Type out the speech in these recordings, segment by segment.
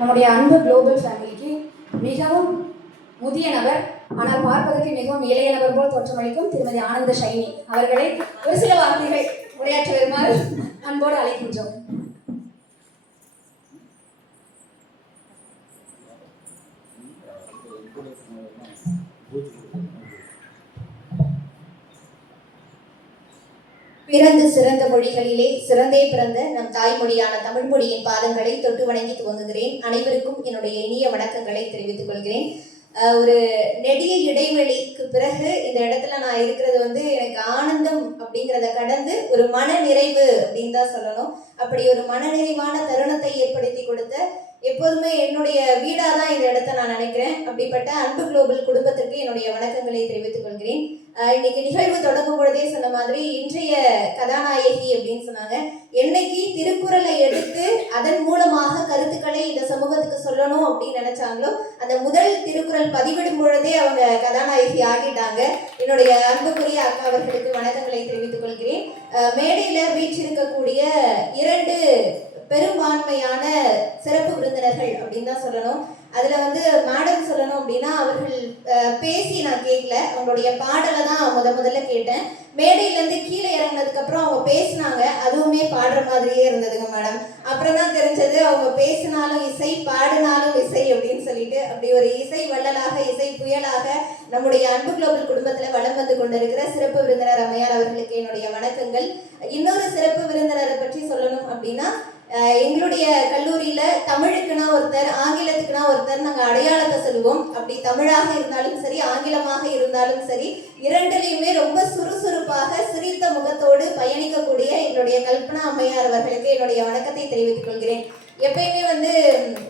நம்முடைய அன்பு குளோபல் ஃபேமிலிக்கு மிகவும் முதிய நபர், ஆனால் பார்ப்பதற்கு மிகவும் இளைய நபர் போல் தோற்றமளிக்கும் திருமதி ஆனந்த ஷைனி அவர்களை ஒரு சில வார்த்தைகள் உரையாற்ற வருமாறு அன்போடு அழைக்கின்றோம். பிறந்து சிறந்த மொழிகளிலே சிறந்தே பிறந்த நம் தாய்மொழியான தமிழ் மொழியின் பாதங்களை தொட்டு வணங்கி துவங்குகிறேன். அனைவருக்கும் என்னுடைய இனிய வணக்கங்களை தெரிவித்துக் கொள்கிறேன். ஒரு நெடிய இடைவெளிக்கு பிறகு இந்த இடத்துல நான் இருக்கிறது எனக்கு ஆனந்தம் அப்படிங்கிறத கடந்து ஒரு மன நிறைவு அப்படின்னு தான் சொல்லணும். அப்படி ஒரு மன நிறைவான தருணத்தை ஏற்படுத்தி கொடுத்த, எப்போதுமே என்னுடைய வீடாக தான் இந்த இடத்த நான் நினைக்கிறேன். அப்படிப்பட்ட அன்பு குளோபல் குடும்பத்திற்கு என்னுடைய வணக்கங்களை தெரிவித்துக் கொள்கிறேன். இன்னைக்கு நிகழ்வு தொடங்கும் பொழுதே சொன்ன மாதிரி இன்றைய கதாநாயகி அப்படின்னு சொன்னாங்க. என்னைக்கு திருக்குறளை எடுத்து அதன் மூலமாக கருத்துக்களை இந்த சமூகத்துக்கு சொல்லணும் அப்படின்னு நினைச்சாங்களோ அந்த முதல் திருக்குறள் பதிவிடும் பொழுதே அவங்க கதாநாயகி ஆகிட்டாங்க. என்னுடைய அன்புக்குரிய அக்கா அவர்களுக்கு வணக்கங்களை தெரிவித்துக் கொள்கிறேன். மேடையில வீற்றிருக்கக்கூடிய 2 பெரும்பான்மையான சிறப்பு விருந்தினர்கள் அப்படின்னு தான் சொல்லணும். அதுல மேடம் சொல்லணும் அப்படின்னா, அவர்கள் பேசி நான் கேட்கல, அவங்களுடைய பாடலை தான் முதல்ல கேட்டேன். மேடையிலேருந்து கீழே இறங்கினதுக்கு அப்புறம் அவங்க பேசினாங்க, அதுவுமே பாடுற மாதிரியே இருந்ததுங்க மேடம். அப்புறம் தான் தெரிஞ்சது அவங்க பேசினாலும் இசை, பாடினாலும் இசை அப்படின்னு சொல்லிட்டு, அப்படி ஒரு இசை வள்ளலாக, இசை புயலாக நம்முடைய அன்பு குளோபல் குடும்பத்தில் வலம் வந்து கொண்டிருக்கிற சிறப்பு விருந்தினர் அம்மையார் அவர்களுக்கு என்னுடைய வணக்கங்கள். இன்னொரு சிறப்பு விருந்தினரை பற்றி சொல்லணும் அப்படின்னா, எங்களுடைய கல்லூரியில தமிழுக்குன்னா ஒருத்தர், ஆங்கிலத்துக்குன்னா ஒருத்தர் நாங்கள் அடையாளத்தை சொல்லுவோம். அப்படி தமிழாக இருந்தாலும் சரி, ஆங்கிலமாக இருந்தாலும் சரி, 2லையுமே ரொம்ப சுறுசுறுப்பாக சிரித்த முகத்தோடு பயணிக்கக்கூடிய எங்களுடைய கல்பனா அம்மையார் அவர்களுக்கு என்னுடைய வணக்கத்தை தெரிவித்துக் கொள்கிறேன். எப்பயுமே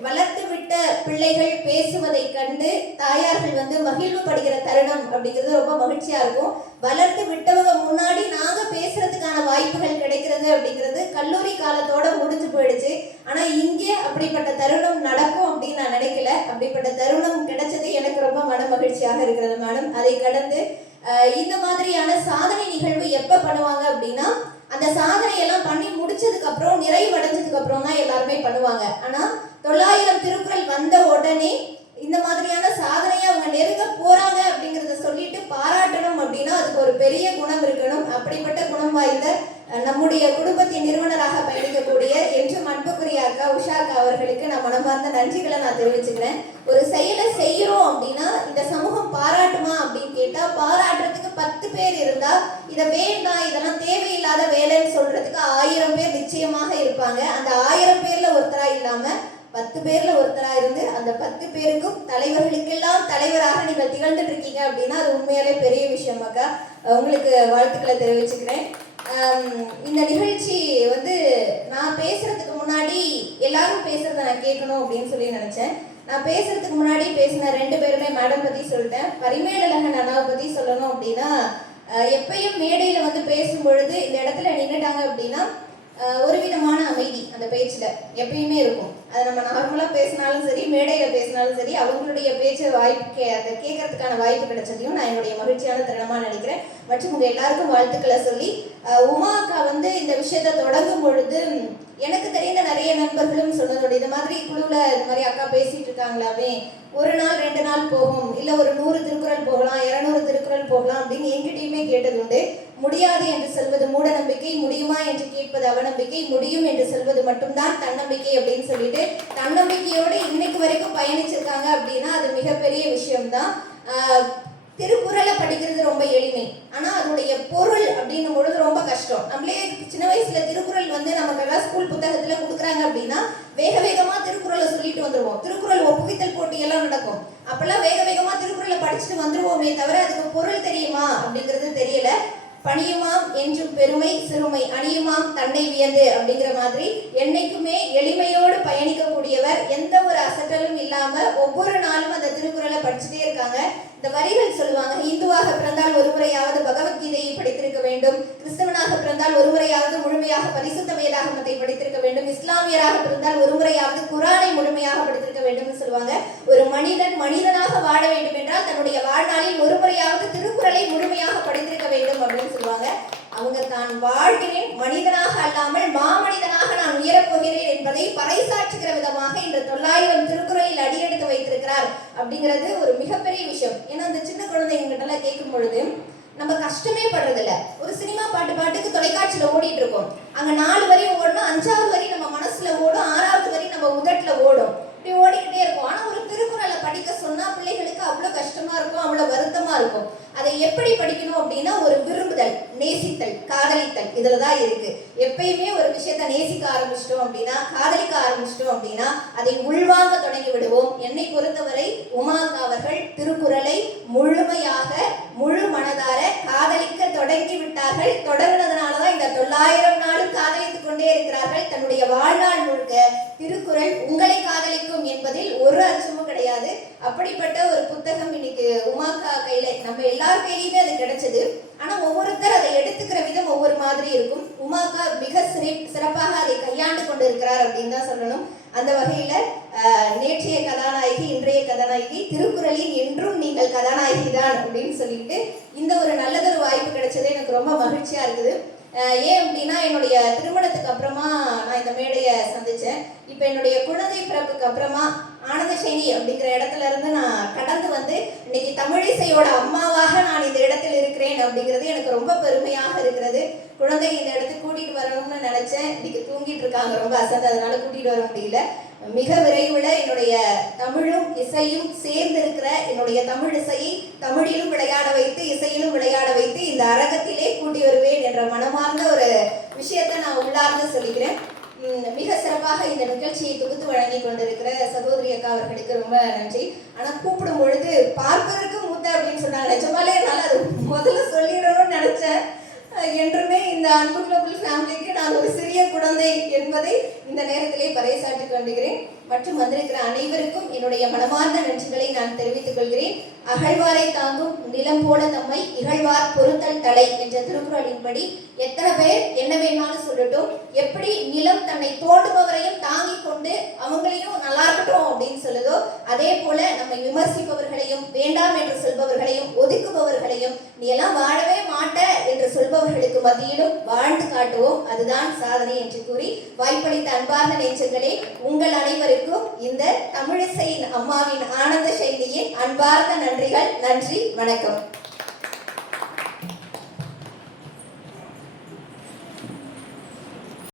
வளர்த்து விட்ட பிள்ளைகள் பேசுவதை கண்டு தாயார்கள் மகிழ்வு படுகிற தருணம் அப்படிங்கிறது ரொம்ப மகிழ்ச்சியா இருக்கும். வளர்த்து விட்டவங்க முன்னாடி நாங்க பேசுறதுக்கான வாய்ப்புகள் கிடைக்கிறது அப்படிங்கிறது கல்லூரி காலத்தோட முடிஞ்சு போயிடுச்சு. ஆனா இங்கே அப்படிப்பட்ட தருணம் நடக்கும் அப்படின்னு நான் நினைக்கல. அப்படிப்பட்ட தருணம் கிடைச்சது எனக்கு ரொம்ப மன மகிழ்ச்சியாக இருக்கிறது மேடம். அதை கடந்து இந்த மாதிரியான சாதனை நிகழ்வு எப்ப பண்ணுவாங்க அப்படின்னா, அந்த சாதனையெல்லாம் பண்ணி முடிச்சதுக்கு அப்புறம், நிறைவடைஞ்சதுக்கு அப்புறம் தான் எல்லாருமே பண்ணுவாங்க. ஆனா 900 திருக்குறள் வந்த உடனே இந்த மாதிரியான சாதனையை அவங்க நெருங்க போறாங்க அப்படிங்கிறத சொல்லிட்டு பாராட்டணும் அப்படின்னா அதுக்கு ஒரு பெரிய குணம் இருக்கணும். அப்படிப்பட்ட குணம் வாய்ந்த நம்முடைய குடும்பத்தின் நிறுவனராக பயணிக்கக்கூடிய என்றும் அன்புக்குரிய அக்கா உஷா அக்கா அவர்களுக்கு நான் மனமார்ந்த நன்றிகளை நான் தெரிவிச்சுக்கிறேன். ஒரு செயலை செய்யறோம் அப்படின்னா இந்த சமூகம் பாராட்டுமா அப்படின்னு கேட்டா, பாராட்டுறதுக்கு 10 பேர் இருந்தா இதை வேண்டாம், இதெல்லாம் தேவையில்லாத வேலைன்னு சொல்றதுக்கு 1000 பேர் நிச்சயமாக இருப்பாங்க. அந்த 1000 பேர்ல ஒருத்தரா இல்லாம 10 பேர்ல ஒருத்தரா இருந்து அந்த 10 பேருக்கும் தலைவர்களுக்கெல்லாம் தலைவராக நீங்கள் திகழ்ந்துட்டு இருக்கீங்க அப்படின்னா அது உண்மையாலே பெரிய விஷயம் அக்கா. உங்களுக்கு வாழ்த்துக்களை தெரிவிச்சுக்கிறேன். இந்த நிகழ்ச்சி நான் பேசுறதுக்கு முன்னாடி எல்லாரும் பேசுறத நான் கேட்கணும் அப்படின்னு சொல்லி நினைச்சேன். நான் பேசுறதுக்கு முன்னாடி பேசின 2 பேருமே மேடம் பத்தி சொல்லிட்டேன். பரிமேலழகன் அண்ணாவை பத்தி சொல்லணும் அப்படின்னா, எப்பயும் மேடையில பேசும் பொழுது இந்த இடத்துல நின்றுட்டாங்க அப்படின்னா ஒரு விதமான அமைதி அந்த பேச்சுல எப்பயுமே இருக்கும். அது நம்ம நார்மலா பேசினாலும் சரி, மேடையில பேசினாலும் சரி, அவங்களுடைய பேச்சு வாய்ப்பு அதை கேட்கறதுக்கான வாய்ப்பு கிடைச்சதையும் நான் என்னுடைய மகிழ்ச்சியான தருணமா நினைக்கிறேன். மற்றும் உங்க எல்லாருக்கும் வாழ்த்துக்களை சொல்லி, உமா அக்கா இந்த விஷயத்த தொடங்கும் பொழுது எனக்கு தெரிந்த நிறைய நண்பர்களும் சொன்னதோடு, இது மாதிரி குழுவில் இது மாதிரி அக்கா பேசிட்டு இருக்காங்களாவே, 1 நாள் 2 நாள் போகும், இல்லை ஒரு 100 திருக்குறள் போகலாம், 200 திருக்குறள் போகலாம் அப்படின்னு என்கிட்டயுமே கேட்டது உண்டு. முடியாது என்று சொல்வது மூட நம்பிக்கை, முடியுமா என்று கேட்பது அவநம்பிக்கை, முடியும் என்று சொல்வது மட்டும்தான் தன்னம்பிக்கை அப்படின்னு சொல்லிட்டு தன்னம்பிக்கையோடு இன்னைக்கு வரைக்கும் பயணிச்சிருக்காங்க அப்படின்னா அது மிகப்பெரிய விஷயம்தான். திருக்குறளை படிக்கிறது ரொம்ப எளிமை, ஆனா அதனுடைய பொருள் அப்படின்னும் பொழுது ரொம்ப கஷ்டம். நம்மளே சின்ன வயசுல திருக்குறள் நமக்கெல்லாம் ஸ்கூல் புத்தகத்துல கொடுக்குறாங்க அப்படின்னா வேக வேகமா திருக்குறளை சொல்லிட்டு வந்துருவோம். திருக்குறள் ஒப்புவித்தல் போட்டியெல்லாம் நடக்கும். அப்பெல்லாம் வேக வேகமா திருக்குறளை படிச்சுட்டு வந்துருவோமே தவிர அதுக்கு பொருள் தெரியுமா அப்படிங்கிறது தெரியல. பணியுமாம் என்றும் பெருமை சிறுமை, அணியுமாம் தன்னை வியந்து அப்படிங்கிற மாதிரி என்னைக்குமே எளிமையோடு பயணிக்கக்கூடியவர். எந்த ஒரு அசட்டலும் இல்லாம ஒவ்வொரு நாளும் அந்த திருக்குறளை படிச்சுட்டே இருக்காங்க. இந்த வரிகள் சொல்லுவாங்க, இந்துவாக பிறந்தால் ஒரு முறையாவது பகவத்கீதையை படித்திருக்க வேண்டும், கிறிஸ்தவனாக பிறந்தால் ஒரு முறையாவது முழுமையாக பரிசுத்த வேதாகமத்தை படித்திருக்க வேண்டும், இஸ்லாமியராக பிறந்தால் ஒரு முறையாவது குரானை முழுமையாக படித்திருக்க வேண்டும் சொல்லுவாங்க. ஒரு மனிதன் மனிதனாக வாழ வேண்டும் என்றால் தன்னுடைய வாழ்நாளில் ஒரு முறையாவது திருக்குறளை முழுமையாக படித்திருக்க வேண்டும் அப்படின்னு சொல்லுவாங்க. அவங்க தான் வாழ்கிறேன் மனிதனாக அல்லாமல் மாமனிதனாக நான் உயரப்போகிறேன் என்பதை பறைசாற்றுகிற விதமாக இந்த 900 அப்படிங்கிறது ஒரு மிகப்பெரிய விஷயம். ஏன்னா அந்த சின்ன குழந்தைங்கிட்டலாம் கேட்கும் பொழுது நம்ம கஷ்டமே படுறதில்ல. ஒரு சினிமா பாட்டுக்கு தொலைக்காட்சியில ஓடிட்டு இருக்கோம். அங்க 4 வரி ஓடணும், 5வது வரி நம்ம மனசுல ஓடும், 6வது வரி நம்ம உதட்டுல ஓடும். இப்படி ஓடிக்கிட்டே இருக்கும். ஆனா ஒரு திருக்குறளை படிக்க சொன்னா பிள்ளைகளுக்கு அவ்வளவு கஷ்டமா இருக்கும், அவ்வளவு வருத்தமா இருக்கும். அதை எப்படி படிக்கணும் அப்படின்னா ஒரு விரும்புதல், நேசித்தல், காதலித்தல் இதுலதான் இருக்கு. எப்பயுமே ஒரு விஷயத்த நேசிக்க ஆரம்பிச்சிட்டோம் அப்படின்னா, காதலிக்க ஆரம்பிச்சிட்டோம் அப்படின்னா அதை உள்வாங்க தொடங்கி விடுவோம். என்னை பொறுத்தவரை உமாக்கா அவர்கள் திருக்குறளை முழுமையாக முழு மனதார காதலிக்க தொடங்கி விட்டார்கள். தொடங்கினதுனாலதான் இந்த 900 நாளும் காதலித்துக் கொண்டே இருக்கிறார்கள். தன்னுடைய வாழ்நாள் முழுக்க திருக்குறள் உங்களை காதலிக்கும் என்பதில் ஒரு அச்சமும் கிடையாது. அப்படிப்பட்ட ஒரு புத்தகம் இன்னைக்கு உமாக்கா கையில, நம்ம எல்லார் கையிலுமே அது கிடைச்சது. ஆனா ஒவ்வொருத்தர் அதை எடுத்துக்கிற விதம் ஒவ்வொரு மாதிரி இருக்கும். உமாக்கா மிக சிறப்பாக அதை கையாண்டு கொண்டு இருக்கிறார் அப்படின்னு தான் சொல்லணும். அந்த வகையில நேற்றைய கதாநாயகி, இன்றைய கதாநாயகி, திருக்குறளில் என்றும் நீங்கள் கதாநாயகி தான் அப்படின்னு சொல்லிட்டு இந்த ஒரு நல்லதொரு வாய்ப்பு கிடைச்சது எனக்கு ரொம்ப மகிழ்ச்சியா இருக்குது. ஏன் அப்படின்னா என்னுடைய திருமணத்துக்கு அப்புறமா நான் இந்த மேடையை சந்திச்சேன். இப்போ என்னுடைய குழந்தை பிறப்புக்கு அப்புறமா ஆனந்தசைனி அப்படிங்கிற இடத்துல இருந்து நான் கடந்து வந்து இன்னைக்கு தமிழிசையோட அம்மாவாக நான் இந்த இடத்தில் இருக்கிறேன் அப்படிங்கிறது எனக்கு ரொம்ப பெருமையாக இருக்கிறது. குழந்தை இந்த இடத்துக்கு கூட்டிட்டு வரணும்னு நினைச்சேன். இன்னைக்கு தூங்கிட்டு இருக்காங்க, ரொம்ப அசந்து, அதனால கூட்டிட்டு வர முடியல. மிக விரைவில் என்னுடைய தமிழும் இசையும் சேர்ந்து இருக்கிற என்னுடைய தமிழ் இசையை தமிழிலும் விளையாட வைத்து இசையிலும் விளையாட வைத்து இந்த அரங்கத்திலே கூட்டி வருவேன் என்ற மனமார்ந்த ஒரு விஷயத்தை நான் உள்ளார்ந்து சொல்லிக்கிறேன். மிக சிறப்பாக இந்த நிகழ்ச்சியை தொகுத்து வழங்கி கொண்டிருக்கிற சகோதரி அக்கா அவர்களுக்கு ரொம்ப நன்றி. ஆனா கூப்பிடும் பொழுது பார்ப்பதற்கு மூத்த அப்படின்னு சொன்னாங்க. நிஜமாலே என்னால் அது முதல்ல சொல்லிடணும்னு நினைச்சேன். என்றுமே இந்த அன்பு குளோபல் ஃபேமிலிக்கு நான் ஒரு சிறிய குழந்தை என்பதை இந்த நேரத்திலே பறைசாற்றி கொண்டுகிறேன். மற்றும் வந்திருக்கிற அனைவருக்கும் என்னுடைய மனமார்ந்த நன்றிகளை நான் தெரிவித்துக் கொள்கிறேன். அகழ்வாரை தாங்கும் நிலம் போல நம்மை இகழ்வார் பொறுத்தல் தலை என்ற திருக்குறளின்படி எத்தனை பேர் என்ன வேணாலும் சொல்லட்டும், எப்படி நிலம் தன்னை தோண்டுபவரையும் தாங்கி கொண்டு அவங்களையும் நல்லா இருக்கட்டும் அப்படின்னு சொல்லுதோ, அதே போல நம்மை விமர்சிப்பவர்களையும் வேண்டாம் என்று சொல்பவர்களையும் ஒதுக்குபவர்களையும் நீ எல்லாம் வாழவே மாட்ட என்று சொல்பவர்களுக்கு மத்தியிலும் வாழ்ந்து காட்டுவோம். அதுதான் சாதனை என்று கூறி வாய்ப்பளித்த அன்பார்ந்த நெஞ்சங்களே, உங்கள் அனைவருக்கும் இந்த தமிழிசையின் அம்மாவின் ஆனந்த சைலியின் அன்பார்ந்த நன்றிகள். நன்றி, வணக்கம்.